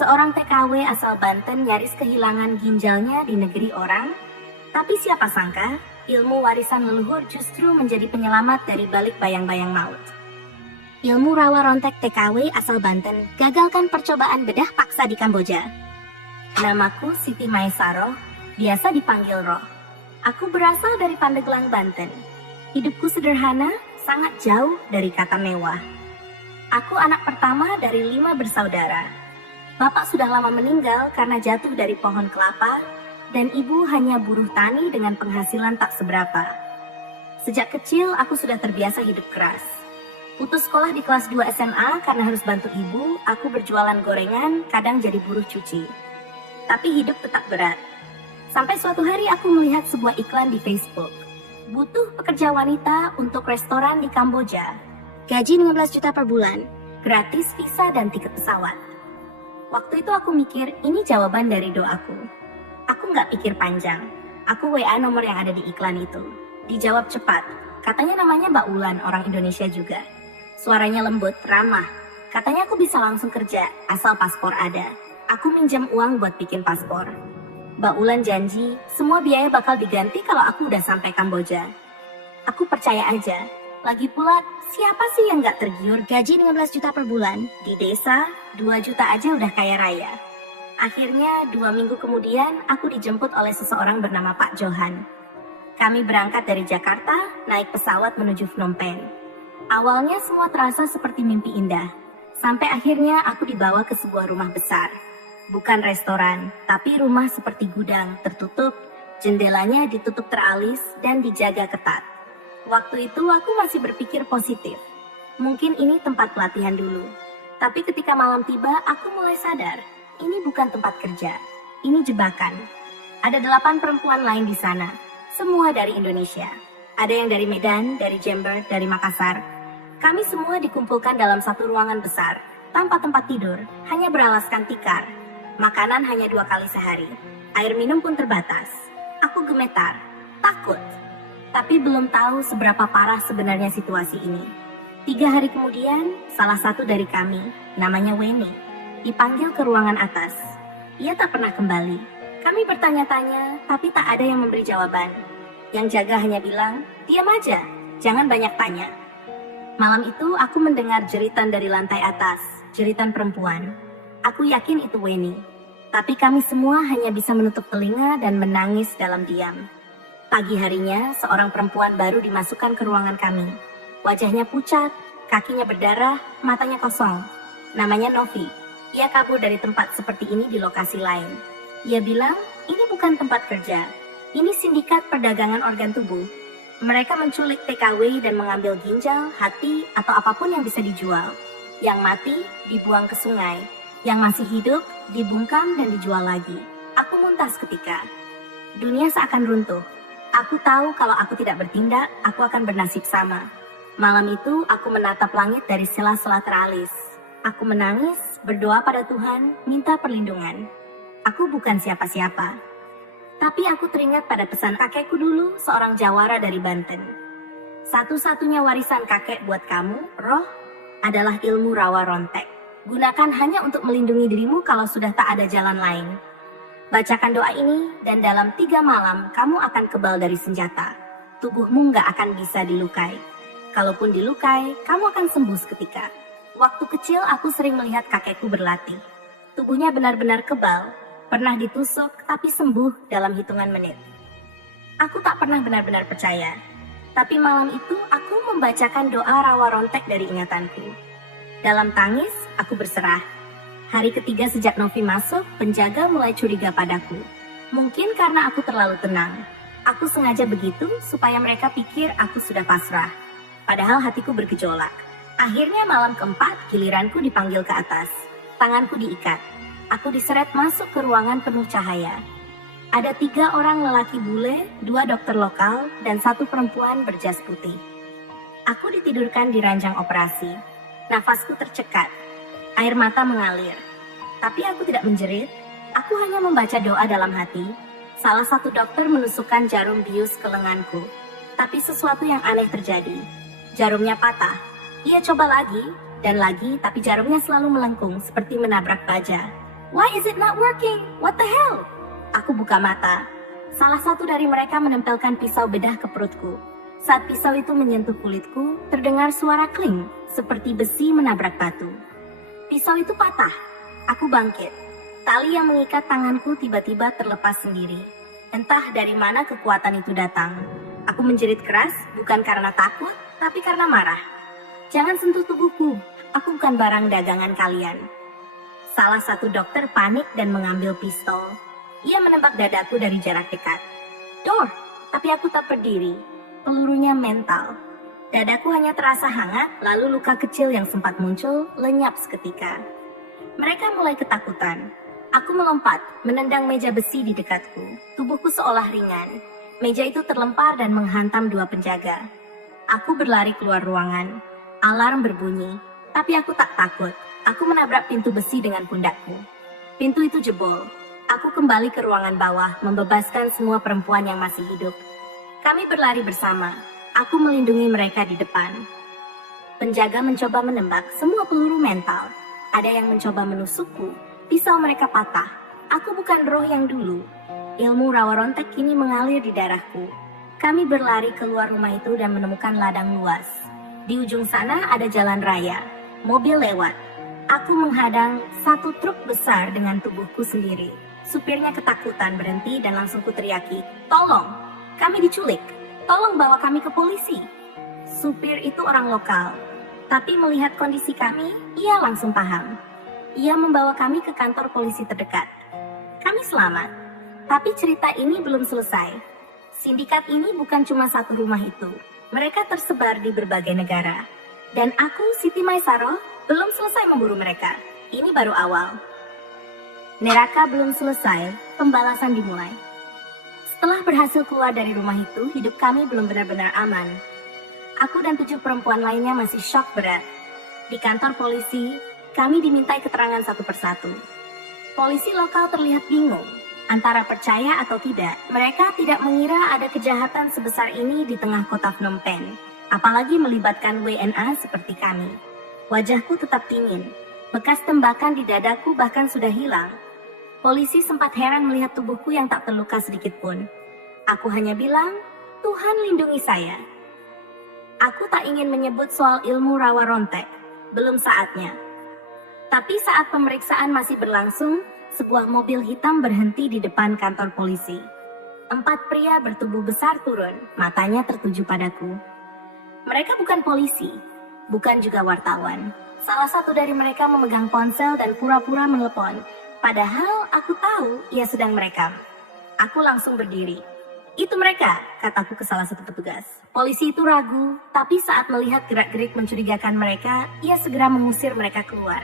Seorang TKW asal Banten nyaris kehilangan ginjalnya di negeri orang, tapi siapa sangka ilmu warisan leluhur justru menjadi penyelamat dari balik bayang-bayang maut. Ilmu rawa rontek TKW asal Banten gagalkan percobaan bedah paksa di Kamboja. Namaku Siti Maesaroh, biasa dipanggil Roh. Aku berasal dari Pandeglang, Banten. Hidupku sederhana, sangat jauh dari kata mewah. Aku anak pertama dari 5 bersaudara. Bapak sudah lama meninggal karena jatuh dari pohon kelapa, dan ibu hanya buruh tani dengan penghasilan tak seberapa. Sejak kecil aku sudah terbiasa hidup keras. Putus sekolah di kelas 2 SMA karena harus bantu ibu, aku berjualan gorengan, kadang jadi buruh cuci. Tapi hidup tetap berat. Sampai suatu hari aku melihat sebuah iklan di Facebook. Butuh pekerja wanita untuk restoran di Kamboja. Gaji 15 juta per bulan, gratis visa dan tiket pesawat. Waktu itu aku mikir, ini jawaban dari doaku. Aku nggak pikir panjang. Aku WA nomor yang ada di iklan itu. Dijawab cepat. Katanya namanya Mbak Ulan, orang Indonesia juga. Suaranya lembut, ramah. Katanya aku bisa langsung kerja, asal paspor ada. Aku minjam uang buat bikin paspor. Mbak Ulan janji, semua biaya bakal diganti kalau aku udah sampai Kamboja. Aku percaya aja. Lagi pula, siapa sih yang nggak tergiur gaji 15 juta per bulan? Di desa, 2 juta aja udah kaya raya. Akhirnya, 2 minggu kemudian, aku dijemput oleh seseorang bernama Pak Johan. Kami berangkat dari Jakarta, naik pesawat menuju Phnom Penh. Awalnya semua terasa seperti mimpi indah. Sampai akhirnya aku dibawa ke sebuah rumah besar. Bukan restoran, tapi rumah seperti gudang, tertutup, jendelanya ditutup teralis dan dijaga ketat. Waktu itu aku masih berpikir positif. Mungkin ini tempat pelatihan dulu. Tapi ketika malam tiba, aku mulai sadar, ini bukan tempat kerja, ini jebakan. Ada 8 perempuan lain di sana, semua dari Indonesia. Ada yang dari Medan, dari Jember, dari Makassar. Kami semua dikumpulkan dalam satu ruangan besar, tanpa tempat tidur, hanya beralaskan tikar. Makanan hanya 2 kali sehari. Air minum pun terbatas. Aku gemetar, takut. Tapi belum tahu seberapa parah sebenarnya situasi ini. 3 hari kemudian, salah satu dari kami, namanya Weni, dipanggil ke ruangan atas. Ia tak pernah kembali. Kami bertanya-tanya, tapi tak ada yang memberi jawaban. Yang jaga hanya bilang, diam aja, jangan banyak tanya. Malam itu aku mendengar jeritan dari lantai atas, jeritan perempuan. Aku yakin itu Weni. Tapi kami semua hanya bisa menutup telinga dan menangis dalam diam. Pagi harinya, seorang perempuan baru dimasukkan ke ruangan kami. Wajahnya pucat, kakinya berdarah, matanya kosong. Namanya Novi. Ia kabur dari tempat seperti ini di lokasi lain. Ia bilang, ini bukan tempat kerja. Ini sindikat perdagangan organ tubuh. Mereka menculik TKW dan mengambil ginjal, hati, atau apapun yang bisa dijual. Yang mati, dibuang ke sungai. Yang masih hidup, dibungkam dan dijual lagi. Aku muntah seketika. Dunia seakan runtuh. Aku tahu kalau aku tidak bertindak, aku akan bernasib sama. Malam itu, aku menatap langit dari sela-sela teralis. Aku menangis, berdoa pada Tuhan, minta perlindungan. Aku bukan siapa-siapa. Tapi aku teringat pada pesan kakekku dulu, seorang jawara dari Banten. Satu-satunya warisan kakek buat kamu, Roh, adalah ilmu rawa rontek. Gunakan hanya untuk melindungi dirimu kalau sudah tak ada jalan lain. Bacakan doa ini, dan dalam 3 malam kamu akan kebal dari senjata. Tubuhmu nggak akan bisa dilukai. Kalaupun dilukai, kamu akan sembuh seketika. Waktu kecil aku sering melihat kakekku berlatih. Tubuhnya benar-benar kebal, pernah ditusuk tapi sembuh dalam hitungan menit. Aku tak pernah benar-benar percaya. Tapi malam itu aku membacakan doa rawa rontek dari ingatanku. Dalam tangis, aku berserah. Hari ketiga sejak Novi masuk, penjaga mulai curiga padaku. Mungkin karena aku terlalu tenang. Aku sengaja begitu supaya mereka pikir aku sudah pasrah. Padahal hatiku bergejolak. Akhirnya malam keempat, giliranku dipanggil ke atas. Tanganku diikat. Aku diseret masuk ke ruangan penuh cahaya. Ada 3 orang lelaki bule, 2 dokter lokal, dan 1 perempuan berjas putih. Aku ditidurkan di ranjang operasi. Nafasku tercekat. Air mata mengalir. Tapi aku tidak menjerit. Aku hanya membaca doa dalam hati. Salah satu dokter menusukkan jarum bius ke lenganku. Tapi sesuatu yang aneh terjadi. Jarumnya patah. Ia coba lagi, dan lagi, tapi jarumnya selalu melengkung seperti menabrak baja. Why is it not working? What the hell? Aku buka mata. Salah satu dari mereka menempelkan pisau bedah ke perutku. Saat pisau itu menyentuh kulitku, terdengar suara kling, seperti besi menabrak batu. Pisau itu patah. Aku bangkit. Tali yang mengikat tanganku tiba-tiba terlepas sendiri. Entah dari mana kekuatan itu datang. Aku menjerit keras, bukan karena takut, tapi karena marah. Jangan sentuh tubuhku, aku bukan barang dagangan kalian. Salah satu dokter panik dan mengambil pistol. Ia menembak dadaku dari jarak dekat. Dor, tapi aku tak berdiri. Pelurunya mental. Dadaku hanya terasa hangat, lalu luka kecil yang sempat muncul lenyap seketika. Mereka mulai ketakutan. Aku melompat, menendang meja besi di dekatku. Tubuhku seolah ringan. Meja itu terlempar dan menghantam dua penjaga. Aku berlari keluar ruangan. Alarm berbunyi, tapi aku tak takut. Aku menabrak pintu besi dengan pundakku. Pintu itu jebol. Aku kembali ke ruangan bawah, membebaskan semua perempuan yang masih hidup. Kami berlari bersama. Aku melindungi mereka di depan. Penjaga mencoba menembak semua peluru mental. Ada yang mencoba menusukku. Pisau mereka patah. Aku bukan roh yang dulu. Ilmu rawa rontek kini mengalir di darahku. Kami berlari keluar rumah itu dan menemukan ladang luas. Di ujung sana ada jalan raya. Mobil lewat. Aku menghadang satu truk besar dengan tubuhku sendiri. Supirnya ketakutan berhenti dan langsung kuteriaki, "Tolong, kami diculik. Tolong bawa kami ke polisi." Supir itu orang lokal. Tapi melihat kondisi kami, ia langsung paham. Ia membawa kami ke kantor polisi terdekat. Kami selamat. Tapi cerita ini belum selesai. Sindikat ini bukan cuma satu rumah itu. Mereka tersebar di berbagai negara. Dan aku, Siti Maisaro, belum selesai memburu mereka. Ini baru awal. Neraka belum selesai, pembalasan dimulai. Setelah berhasil keluar dari rumah itu, hidup kami belum benar-benar aman. Aku dan 7 perempuan lainnya masih syok berat. Di kantor polisi, kami dimintai keterangan satu persatu. Polisi lokal terlihat bingung, antara percaya atau tidak. Mereka tidak mengira ada kejahatan sebesar ini di tengah kota Phnom Penh, apalagi melibatkan WNA seperti kami. Wajahku tetap dingin. Bekas tembakan di dadaku bahkan sudah hilang. Polisi sempat heran melihat tubuhku yang tak terluka sedikit pun. Aku hanya bilang, "Tuhan lindungi saya." Aku tak ingin menyebut soal ilmu rawa rontek. Belum saatnya. Tapi saat pemeriksaan masih berlangsung, sebuah mobil hitam berhenti di depan kantor polisi. 4 pria bertubuh besar turun, matanya tertuju padaku. Mereka bukan polisi. Bukan juga wartawan. Salah satu dari mereka memegang ponsel dan pura-pura menelepon. Padahal aku tahu ia sedang merekam. Aku langsung berdiri. "Itu mereka," kataku ke salah satu petugas. Polisi itu ragu, tapi saat melihat gerak-gerik mencurigakan mereka, ia segera mengusir mereka keluar.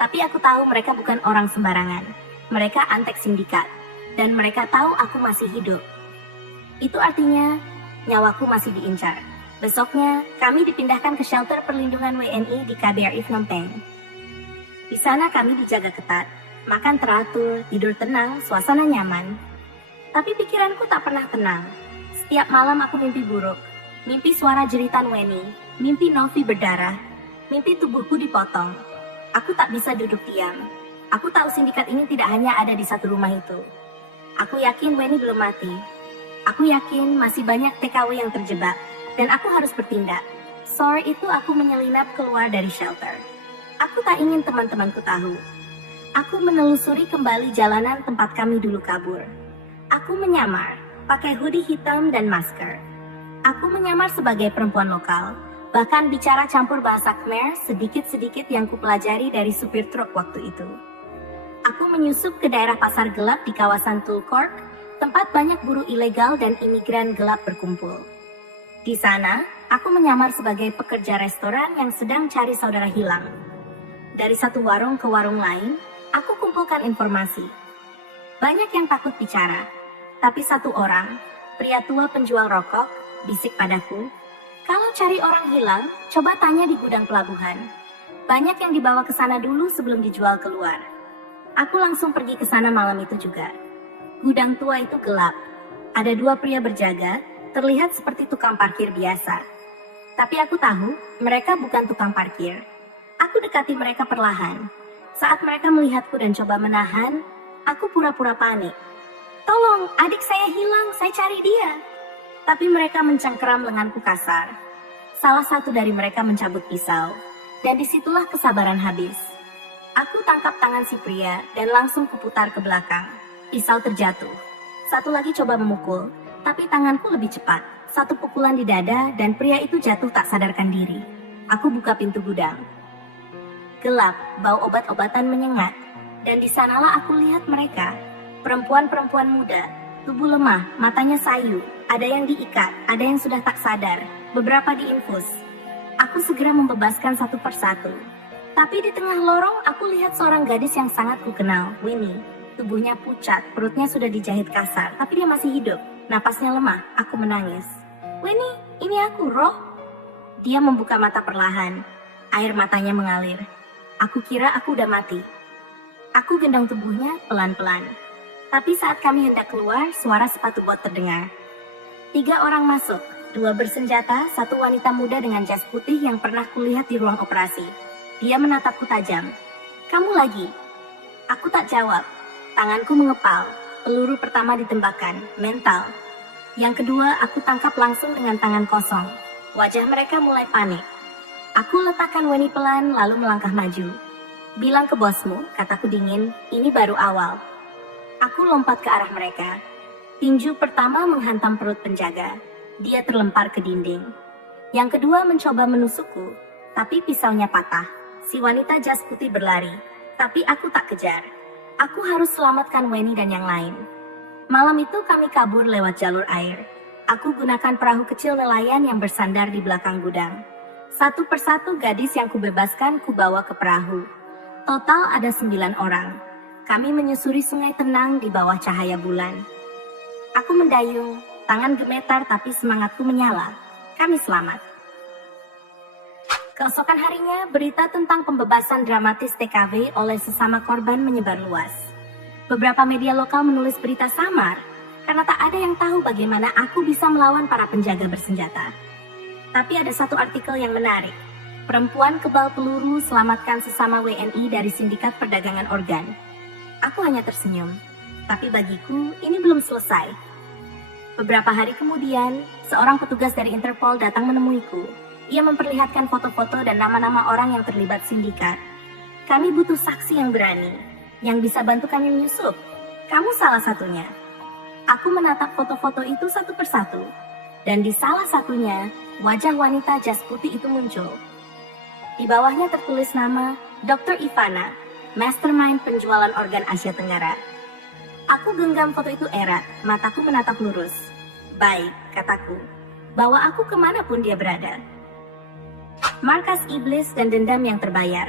Tapi aku tahu mereka bukan orang sembarangan. Mereka antek sindikat. Dan mereka tahu aku masih hidup. Itu artinya, nyawaku masih diincar. Besoknya, kami dipindahkan ke shelter perlindungan WNI di KBRI Phnom Penh. Di sana kami dijaga ketat, makan teratur, tidur tenang, suasana nyaman. Tapi pikiranku tak pernah tenang. Setiap malam aku mimpi buruk. Mimpi suara jeritan Weni, mimpi Novi berdarah, mimpi tubuhku dipotong. Aku tak bisa duduk diam. Aku tahu sindikat ini tidak hanya ada di satu rumah itu. Aku yakin Weni belum mati. Aku yakin masih banyak TKW yang terjebak. Dan aku harus bertindak. Sore itu aku menyelinap keluar dari shelter. Aku tak ingin teman-temanku tahu. Aku menelusuri kembali jalanan tempat kami dulu kabur. Aku menyamar, pakai hoodie hitam dan masker. Aku menyamar sebagai perempuan lokal, bahkan bicara campur bahasa Khmer sedikit-sedikit yang kupelajari dari supir truk waktu itu. Aku menyusup ke daerah pasar gelap di kawasan Tulkork, tempat banyak buruh ilegal dan imigran gelap berkumpul. Di sana, aku menyamar sebagai pekerja restoran yang sedang cari saudara hilang. Dari satu warung ke warung lain, aku kumpulkan informasi. Banyak yang takut bicara, tapi satu orang, pria tua penjual rokok, bisik padaku, "Kalau cari orang hilang, coba tanya di gudang pelabuhan. Banyak yang dibawa ke sana dulu sebelum dijual keluar." Aku langsung pergi ke sana malam itu juga. Gudang tua itu gelap. Ada 2 pria berjaga, terlihat seperti tukang parkir biasa. Tapi aku tahu, mereka bukan tukang parkir. Aku dekati mereka perlahan. Saat mereka melihatku dan coba menahan, aku pura-pura panik. "Tolong, adik saya hilang, saya cari dia." Tapi mereka mencengkeram lenganku kasar. Salah satu dari mereka mencabut pisau, dan disitulah kesabaran habis. Aku tangkap tangan si pria dan langsung kuputar ke belakang. Pisau terjatuh. Satu lagi coba memukul, tapi tanganku lebih cepat. Satu pukulan di dada dan pria itu jatuh tak sadarkan diri. Aku buka pintu gudang. Gelap, bau obat-obatan menyengat, dan di sanalah aku lihat mereka. Perempuan-perempuan muda, tubuh lemah, matanya sayu, ada yang diikat, ada yang sudah tak sadar, beberapa diinfus. Aku segera membebaskan satu persatu. Tapi di tengah lorong aku lihat seorang gadis yang sangat kukenal, Winnie. Tubuhnya pucat, perutnya sudah dijahit kasar, tapi dia masih hidup. Napasnya lemah, aku menangis. "Winnie, ini aku, Roh." Dia membuka mata perlahan. Air matanya mengalir. Aku kira aku udah mati. Aku gendong tubuhnya pelan-pelan. Tapi saat kami hendak keluar, suara sepatu bot terdengar. 3 orang masuk, 2 bersenjata, 1 wanita muda dengan jas putih yang pernah kulihat di ruang operasi. Dia menatapku tajam. "Kamu lagi?" Aku tak jawab. Tanganku mengepal. Peluru pertama ditembakkan, mental. Yang kedua aku tangkap langsung dengan tangan kosong. Wajah mereka mulai panik. Aku letakkan Winnie pelan lalu melangkah maju. "Bilang ke bosmu," kataku dingin, "ini baru awal." Aku lompat ke arah mereka. Tinju pertama menghantam perut penjaga. Dia terlempar ke dinding. Yang kedua mencoba menusukku, tapi pisaunya patah. Si wanita jas putih berlari, tapi aku tak kejar. Aku harus selamatkan Winnie dan yang lain. Malam itu kami kabur lewat jalur air. Aku gunakan perahu kecil nelayan yang bersandar di belakang gudang. Satu persatu gadis yang kubebaskan kubawa ke perahu. Total ada 9 orang. Kami menyusuri sungai tenang di bawah cahaya bulan. Aku mendayung, tangan gemetar tapi semangatku menyala. Kami selamat. Keesokan harinya, berita tentang pembebasan dramatis TKW oleh sesama korban menyebar luas. Beberapa media lokal menulis berita samar, karena tak ada yang tahu bagaimana aku bisa melawan para penjaga bersenjata. Tapi ada satu artikel yang menarik. Perempuan kebal peluru selamatkan sesama WNI dari sindikat perdagangan organ. Aku hanya tersenyum, tapi bagiku ini belum selesai. Beberapa hari kemudian, seorang petugas dari Interpol datang menemuiku. Ia memperlihatkan foto-foto dan nama-nama orang yang terlibat sindikat. "Kami butuh saksi yang berani, yang bisa bantu kami menyusup. Kamu salah satunya." Aku menatap foto-foto itu satu persatu, dan di salah satunya, wajah wanita jas putih itu muncul. Di bawahnya tertulis nama Dr. Ivana, mastermind penjualan organ Asia Tenggara. Aku genggam foto itu erat, mataku menatap lurus. "Baik," kataku, "bawa aku kemanapun dia berada." Markas iblis dan dendam yang terbayar.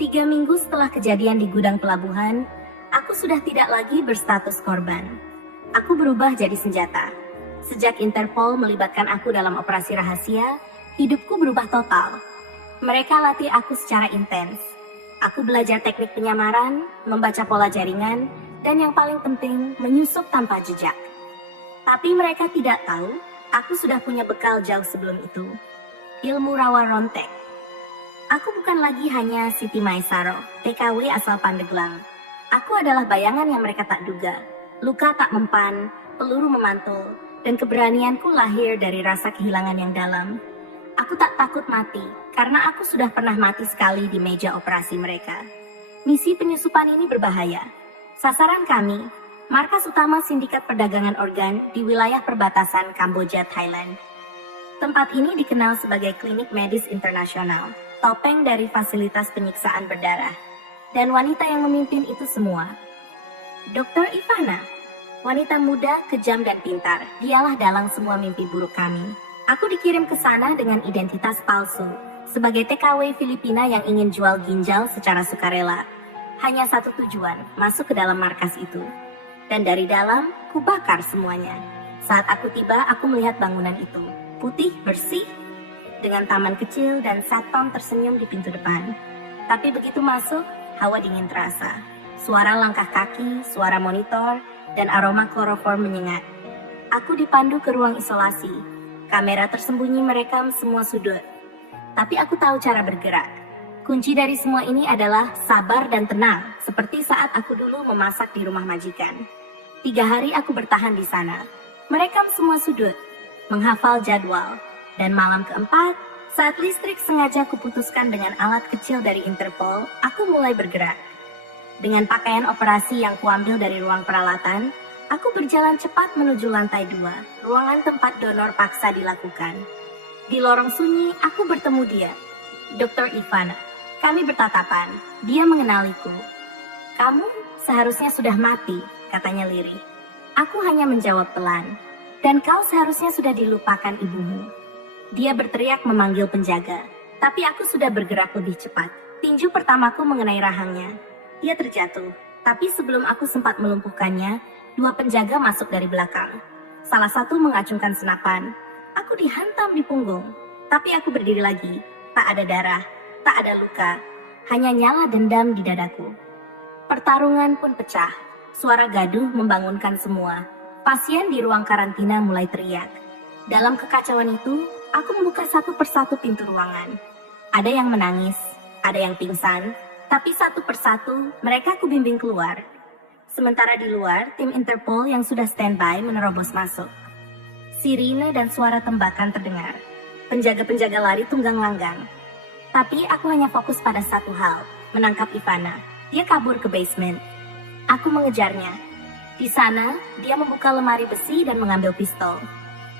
3 minggu setelah kejadian di gudang pelabuhan, aku sudah tidak lagi berstatus korban. Aku berubah jadi senjata. Sejak Interpol melibatkan aku dalam operasi rahasia, hidupku berubah total. Mereka latih aku secara intens. Aku belajar teknik penyamaran, membaca pola jaringan, dan yang paling penting, menyusup tanpa jejak. Tapi mereka tidak tahu, aku sudah punya bekal jauh sebelum itu. Ilmu rawa rontek. Aku bukan lagi hanya Siti Maisaro, TKW asal Pandeglang. Aku adalah bayangan yang mereka tak duga. Luka tak mempan, peluru memantul, dan keberanianku lahir dari rasa kehilangan yang dalam. Aku tak takut mati, karena aku sudah pernah mati sekali di meja operasi mereka. Misi penyusupan ini berbahaya. Sasaran kami, markas utama sindikat perdagangan organ di wilayah perbatasan Kamboja, Thailand. Tempat ini dikenal sebagai klinik medis internasional, topeng dari fasilitas penyiksaan berdarah. Dan wanita yang memimpin itu semua, Dr. Ivana, wanita muda, kejam dan pintar. Dialah dalang semua mimpi buruk kami. Aku dikirim ke sana dengan identitas palsu, sebagai TKW Filipina yang ingin jual ginjal secara sukarela. Hanya satu tujuan, masuk ke dalam markas itu. Dan dari dalam, kubakar semuanya. Saat aku tiba, aku melihat bangunan itu. Putih, bersih, dengan taman kecil dan satpam tersenyum di pintu depan. Tapi begitu masuk, hawa dingin terasa. Suara langkah kaki, suara monitor, dan aroma kloroform menyengat. Aku dipandu ke ruang isolasi. Kamera tersembunyi merekam semua sudut. Tapi aku tahu cara bergerak. Kunci dari semua ini adalah sabar dan tenang, seperti saat aku dulu memasak di rumah majikan. 3 hari aku bertahan di sana, merekam semua sudut, menghafal jadwal, dan malam keempat, saat listrik sengaja kuputuskan dengan alat kecil dari Interpol, aku mulai bergerak. Dengan pakaian operasi yang kuambil dari ruang peralatan, aku berjalan cepat menuju lantai 2, ruangan tempat donor paksa dilakukan. Di lorong sunyi, aku bertemu dia, Dr. Ivana. Kami bertatapan, dia mengenaliku. "Kamu seharusnya sudah mati," katanya lirih. Aku hanya menjawab pelan, "Dan kau seharusnya sudah dilupakan ibumu." Dia berteriak memanggil penjaga, tapi aku sudah bergerak lebih cepat. Tinju pertamaku mengenai rahangnya. Dia terjatuh, tapi sebelum aku sempat melumpuhkannya, 2 penjaga masuk dari belakang. Salah satu mengacungkan senapan. Aku dihantam di punggung, tapi aku berdiri lagi. Tak ada darah, tak ada luka, hanya nyala dendam di dadaku. Pertarungan pun pecah. Suara gaduh membangunkan semua. Pasien di ruang karantina mulai teriak. Dalam kekacauan itu, aku membuka satu persatu pintu ruangan. Ada yang menangis, ada yang pingsan, tapi satu persatu mereka kubimbing keluar. Sementara di luar, tim Interpol yang sudah standby menerobos masuk. Sirine dan suara tembakan terdengar. Penjaga-penjaga lari tunggang langgang. Tapi aku hanya fokus pada satu hal, menangkap Ivana. Dia kabur ke basement. Aku mengejarnya. Di sana, dia membuka lemari besi dan mengambil pistol.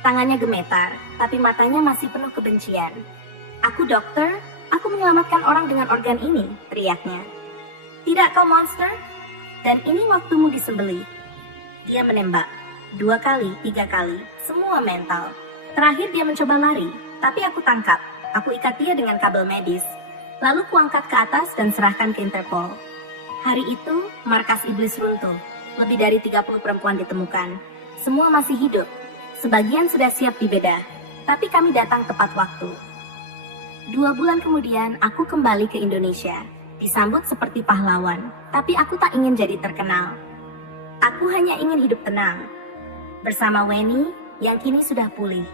Tangannya gemetar, tapi matanya masih penuh kebencian. "Aku dokter, aku menyelamatkan orang dengan organ ini," teriaknya. "Tidak kau monster? Dan ini waktumu disembelih." Dia menembak. 2 kali, 3 kali, semua mental. Terakhir dia mencoba lari, tapi aku tangkap. Aku ikat dia dengan kabel medis, lalu kuangkat ke atas dan serahkan ke Interpol. Hari itu, markas iblis runtuh. Lebih dari 30 perempuan ditemukan. Semua masih hidup. Sebagian sudah siap dibedah, tapi kami datang tepat waktu. 2 bulan kemudian, aku kembali ke Indonesia. Disambut seperti pahlawan, tapi aku tak ingin jadi terkenal. Aku hanya ingin hidup tenang. Bersama Weni, yang kini sudah pulih.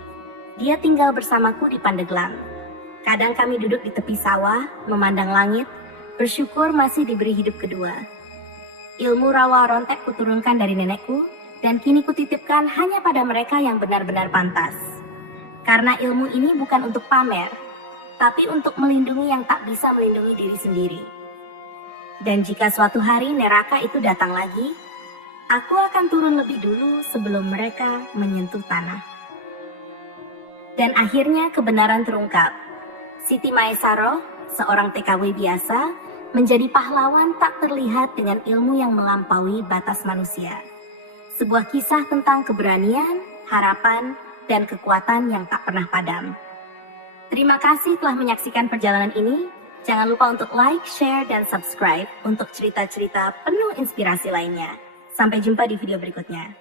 Dia tinggal bersamaku di Pandeglang. Kadang kami duduk di tepi sawah, memandang langit, bersyukur masih diberi hidup kedua. Ilmu rawa rontek kuturunkan dari nenekku, dan kini kutitipkan hanya pada mereka yang benar-benar pantas. Karena ilmu ini bukan untuk pamer, tapi untuk melindungi yang tak bisa melindungi diri sendiri. Dan jika suatu hari neraka itu datang lagi, aku akan turun lebih dulu sebelum mereka menyentuh tanah. Dan akhirnya kebenaran terungkap. Siti Maesaro, seorang TKW biasa, menjadi pahlawan tak terlihat dengan ilmu yang melampaui batas manusia. Sebuah kisah tentang keberanian, harapan, dan kekuatan yang tak pernah padam. Terima kasih telah menyaksikan perjalanan ini. Jangan lupa untuk like, share, dan subscribe untuk cerita-cerita penuh inspirasi lainnya. Sampai jumpa di video berikutnya.